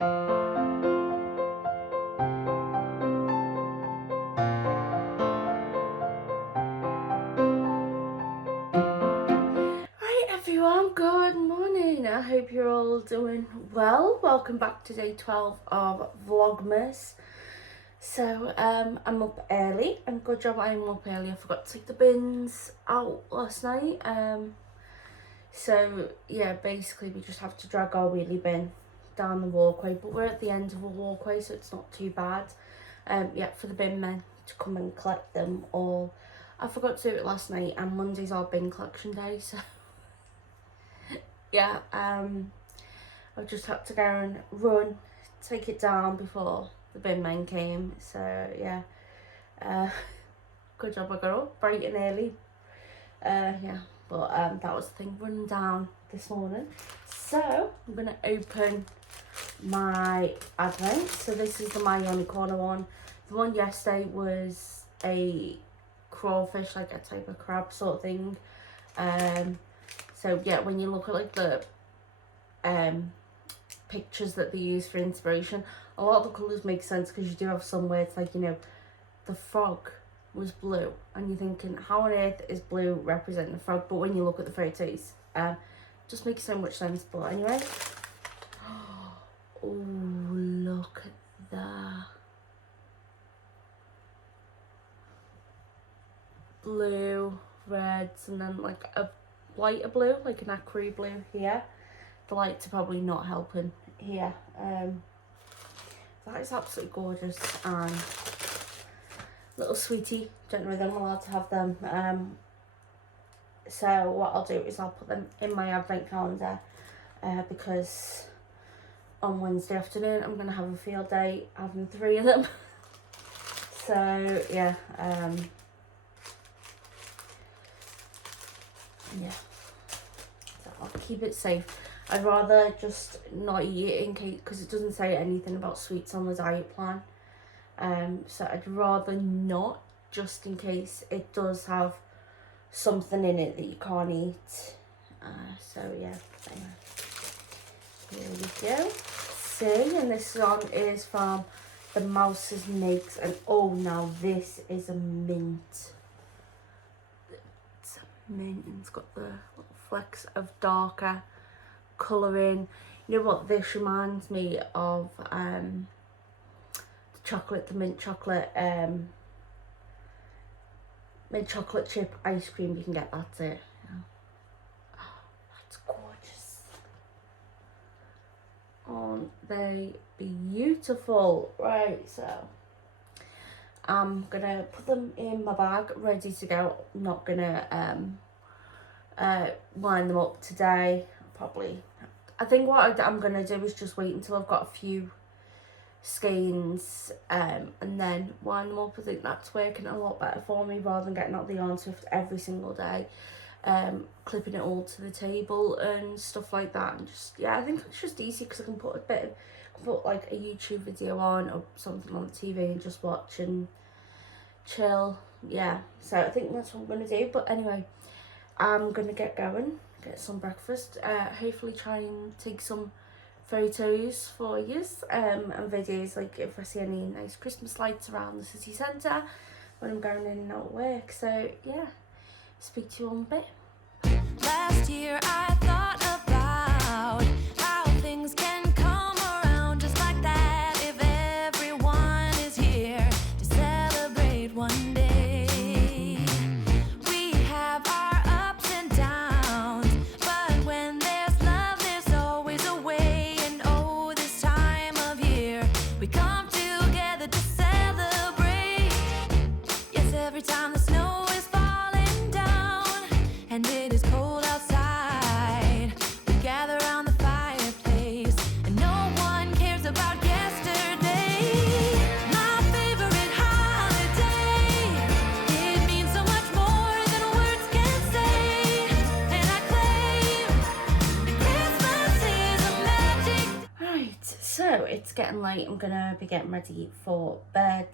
Right everyone, good morning. I hope you're all doing well. Welcome back to day 12 of Vlogmas. So I'm up early, and good job I'm up early. I forgot to take the bins out last night. So yeah, basically we just have to drag our wheelie bin down the walkway, but we're at the end of a walkway, so it's not too bad. Yeah, for the bin men to come and collect them all. I forgot to do it last night, and Monday's our bin collection day, so yeah, I just had to go and run, take it down before the bin men came. So yeah, good job I got up bright and early. Yeah, but that was the thing, running down this morning. So I'm gonna open my advent. So this is the My Unicorn one. The one yesterday was a crawfish, like a type of crab sort of thing. So yeah, when you look at like the pictures that they use for inspiration, a lot of the colours make sense, because you do have some where it's like, you know, the frog was blue, and you're thinking, how on earth is blue representing the frog? But when you look at the photos, just makes so much sense. But anyway, oh, look at that. Blue, reds, and then like a lighter blue, like an aqua blue here. The lights are probably not helping here. That is absolutely gorgeous. And little sweetie, don't know whether I'm allowed to have them. So what I'll do is I'll put them in my advent calendar, because on Wednesday afternoon I'm gonna have a field day having 3 of them. So yeah, yeah, so I'll keep it safe. I'd rather just not eat it in case, because it doesn't say anything about sweets on the diet plan. So I'd rather not, just in case it does have something in it that you can't eat. So yeah, here we go. See, and this one is from the Mouse's Makes, and oh, now this is a mint. It's a mint, and it's got the little flecks of darker colouring. You know what this reminds me of? The mint chocolate chip ice cream you can get. That's it. Yeah. Oh, that's gorgeous. Aren't they beautiful? Right, so I'm gonna put them in my bag ready to go. I'm not gonna line them up today. I think what I'm gonna do is just wait until I've got a few skeins, and then wind them up. I think that's working a lot better for me, rather than getting out the yarn swift every single day, clipping it all to the table and stuff like that. And just, yeah, I think it's just easy, because I can put like a YouTube video on or something on the TV and just watch and chill. Yeah, so I think that's what I'm gonna do. But anyway, I'm gonna get going, get some breakfast, hopefully try and take some photos for you, and videos, like if I see any nice Christmas lights around the city centre when I'm going in and out of work. So yeah, speak to you all in a bit. Last year I thought about how things can come around just like that if everyone is here to celebrate one day. We have our ups and downs, but when there's love there's always a way. And oh, this time of year we come together to celebrate. Yes, every time the snow is falling down and it is cold outside, we gather around the fireplace and no one cares about yesterday. My favorite holiday, it means so much more than words can say. And I claim that Christmas is a magic. Right, so it's getting late. I'm gonna be getting ready for bed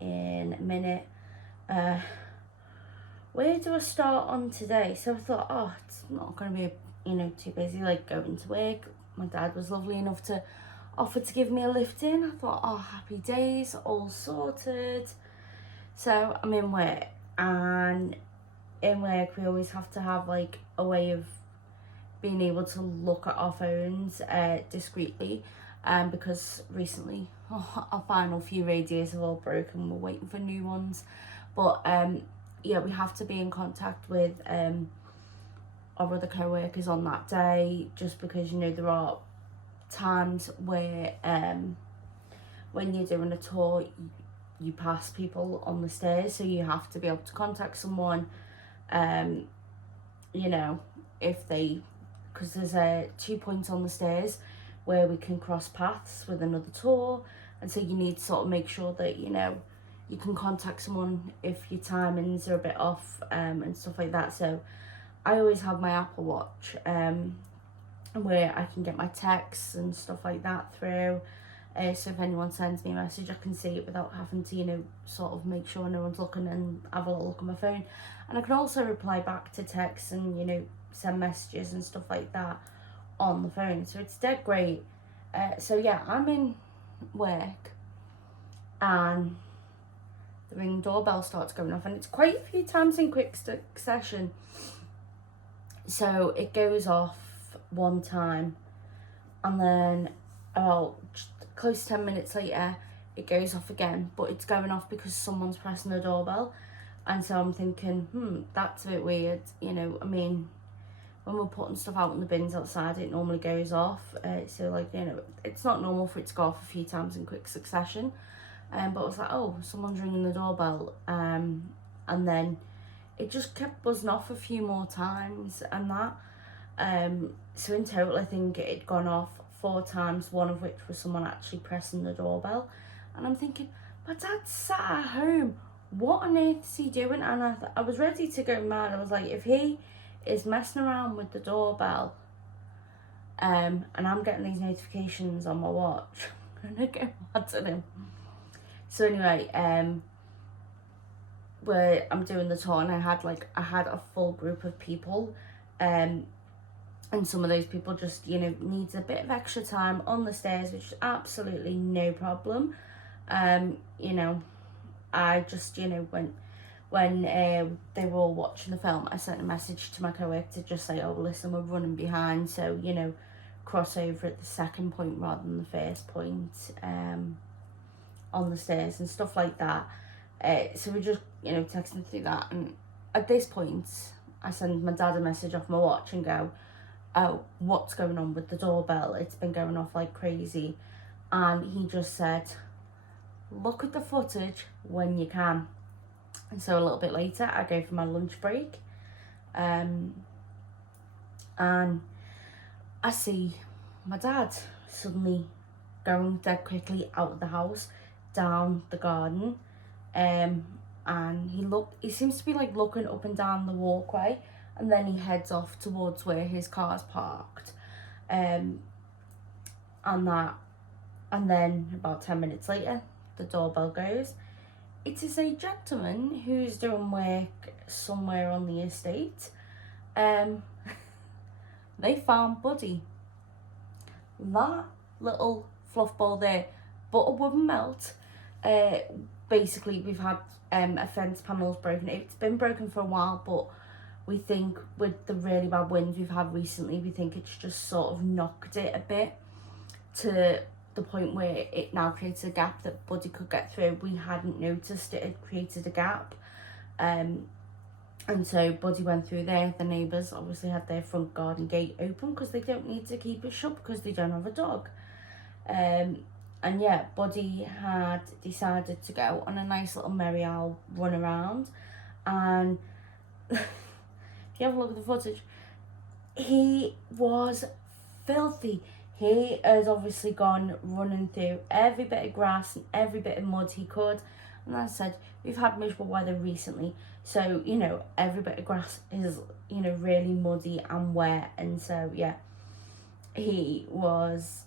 in a minute. Where do I start on today? So I thought, oh, it's not going to be, too busy, like going to work. My dad was lovely enough to offered to give me a lift in. I thought, oh, happy days, all sorted. So I'm in work, and in work we always have to have like a way of being able to look at our phones discreetly, because recently our final few radios have all broken. We're waiting for new ones, but yeah, we have to be in contact with our other co-workers on that day, just because, you know, there are times where when you're doing a tour, you pass people on the stairs, so you have to be able to contact someone, you know, if they, because there's 2 points on the stairs where we can cross paths with another tour, and so you need to sort of make sure that, you know, you can contact someone if your timings are a bit off, and stuff like that. So I always have my Apple Watch, where I can get my texts and stuff like that through. So if anyone sends me a message, I can see it without having to, you know, sort of make sure no one's looking and have a little look on my phone. And I can also reply back to texts and, you know, send messages and stuff like that on the phone. So it's dead great. So yeah, I'm in work and the ring doorbell starts going off, and it's quite a few times in quick succession. So it goes off one time, and then about close to 10 minutes later it goes off again, but it's going off because someone's pressing the doorbell. And so I'm thinking, that's a bit weird, you know. I mean, when we're putting stuff out in the bins outside, it normally goes off, so like, you know, it's not normal for it to go off a few times in quick succession. But I was like, oh, someone's ringing the doorbell, and then it just kept buzzing off a few more times and that. So in total, I think it had gone off 4 times, one of which was someone actually pressing the doorbell. And I'm thinking, my dad's sat at home, what on earth is he doing? And I was ready to go mad. I was like, if he is messing around with the doorbell, and I'm getting these notifications on my watch, I'm gonna go mad at him. So anyway, where I'm doing the tour, and I had a full group of people, and some of those people just, you know, needs a bit of extra time on the stairs, which is absolutely no problem. You know, I just, you know, when they were all watching the film, I sent a message to my co-worker to just say, oh, listen, we're running behind, so, you know, cross over at the second point rather than the first point, on the stairs and stuff like that. So we're just, you know, texting through that. And at this point, I send my dad a message off my watch and go, oh, what's going on with the doorbell? It's been going off like crazy. And he just said, look at the footage when you can. And so a little bit later, I go for my lunch break, and I see my dad suddenly going dead quickly out of the house, down the garden, and he seems to be like looking up and down the walkway, and then he heads off towards where his car's parked, and then about 10 minutes later, the doorbell goes. It is a gentleman who's doing work somewhere on the estate. They found Buddy. That little fluff ball there, butter wouldn't melt. Basically, we've had a fence panel's broken. It's been broken for a while, but we think with the really bad winds we've had recently, we think it's just sort of knocked it a bit to the point where it now creates a gap that Buddy could get through. We hadn't noticed it had created a gap, and so Buddy went through there. The neighbours obviously had their front garden gate open because they don't need to keep it shut because they don't have a dog. And yeah, Buddy had decided to go on a nice little merry owl run around, and if you have a look at the footage, he was filthy. He has obviously gone running through every bit of grass and every bit of mud he could. And as I said, we've had miserable weather recently, so, you know, every bit of grass is, you know, really muddy and wet. And so, yeah, he was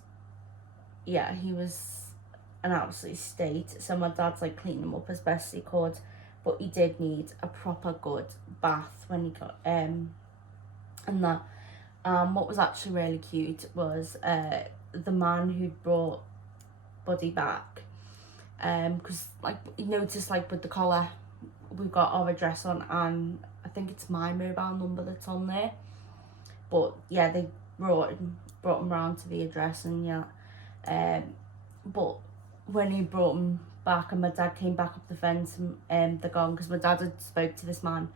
an absolute state. So my dad's like cleaning him up as best he could, but he did need a proper good bath when he got and that. What was actually really cute was the man who'd brought Buddy back, because like you noticed, like with the collar, we've got our address on, and I think it's my mobile number that's on there. But yeah, they brought him round to the address, and yeah, but when he brought him back and my dad came back up the fence and they're gone, because my dad had spoke to this man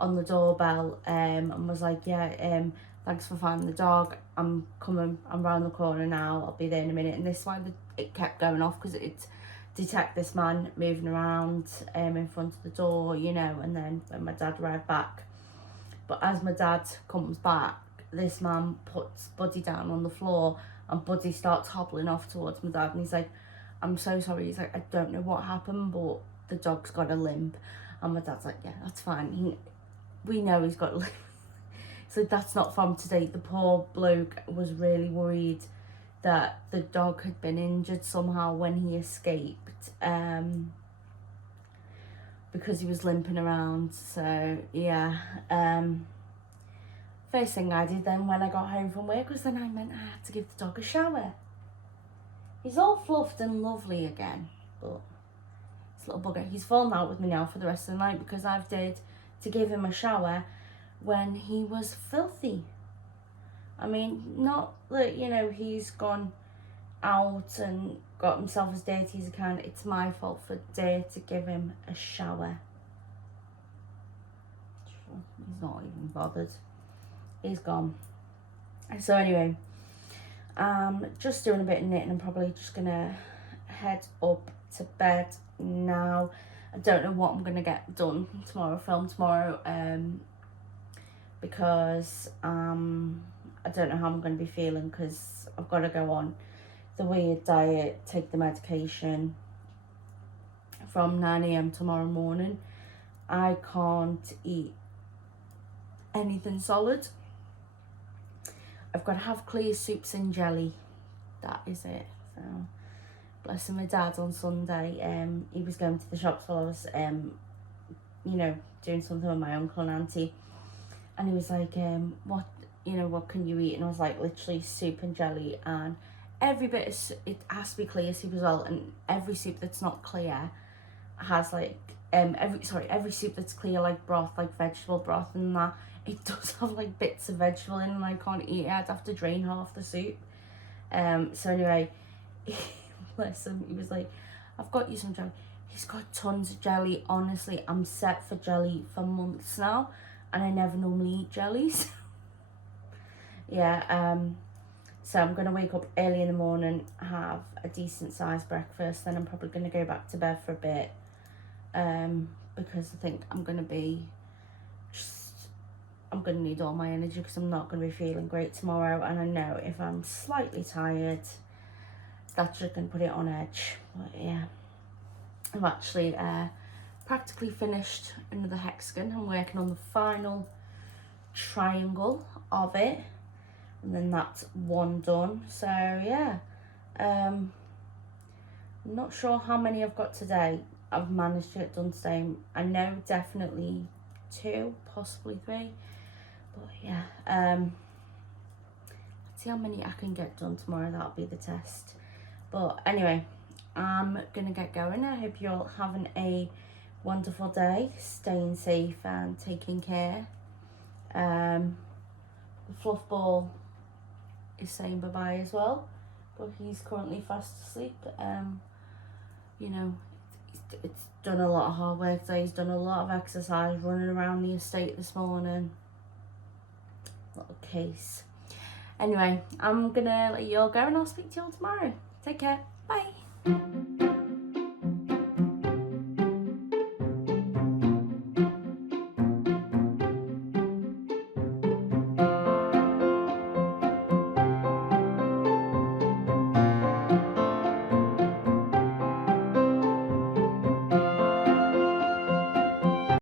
on the doorbell and was like, yeah, thanks for finding the dog, I'm coming, I'm round the corner now, I'll be there in a minute. And this one, it kept going off because it detect this man moving around in front of the door, you know. And then when my dad arrived back, but as my dad comes back, this man puts Buddy down on the floor, and Buddy starts hobbling off towards my dad, and he's like, I'm so sorry. He's like, I don't know what happened, but the dog's got a limp. And my dad's like, yeah, that's fine. We know he's got a limp. So that's not from today. The poor bloke was really worried that the dog had been injured somehow when he escaped, because he was limping around. So yeah, first thing I did then when I got home from work was then I had to give the dog a shower. He's all fluffed and lovely again, but this little bugger, he's fallen out with me now for the rest of the night because I've dared to give him a shower when he was filthy. I mean, not that, you know, he's gone out and got himself as dirty as he can. It's my fault for dare to give him a shower. He's not even bothered. He's gone. So anyway, just doing a bit of knitting. I'm probably just gonna head up to bed now. I don't know what I'm gonna get done tomorrow, film tomorrow, because I don't know how I'm gonna be feeling, because I've got to go on the weird diet, take the medication from 9 AM tomorrow morning. I can't eat anything solid. I've got to have clear soups and jelly. That is it. So, bless him, my dad on Sunday, he was going to the shops while I was, you know, doing something with my uncle and auntie. And he was like, what can you eat? And I was like, literally soup and jelly. And every bit of, it has to be clear soup as well. And every soup that's not clear has like, every soup that's clear, like broth, like vegetable broth and that, it does have like bits of vegetable in, and I can't eat it. I'd have to drain half the soup. So anyway, bless him, he was like, I've got you some jelly. He's got tons of jelly. Honestly, I'm set for jelly for months now, and I never normally eat jellies. Yeah, so I'm gonna wake up early in the morning, have a decent sized breakfast, then I'm probably gonna go back to bed for a bit, because I think I'm gonna need all my energy, because I'm not gonna be feeling great tomorrow, and I know if I'm slightly tired, that's just gonna put it on edge. But yeah, I've actually practically finished another hexagon. I'm working on the final triangle of it, and then that's one done. So yeah, I'm not sure how many I've got today. I've managed to get done today. I know definitely 2, possibly 3. But yeah, let's see how many I can get done tomorrow. That'll be the test. But anyway, I'm gonna get going. I hope you're all having a wonderful day, staying safe and taking care. The fluff ball is saying bye-bye as well, but he's currently fast asleep. You know, it's done a lot of hard work today. He's done a lot of exercise, running around the estate this morning. Little case. Anyway, I'm gonna let you all go, and I'll speak to you all tomorrow. Take care. Bye.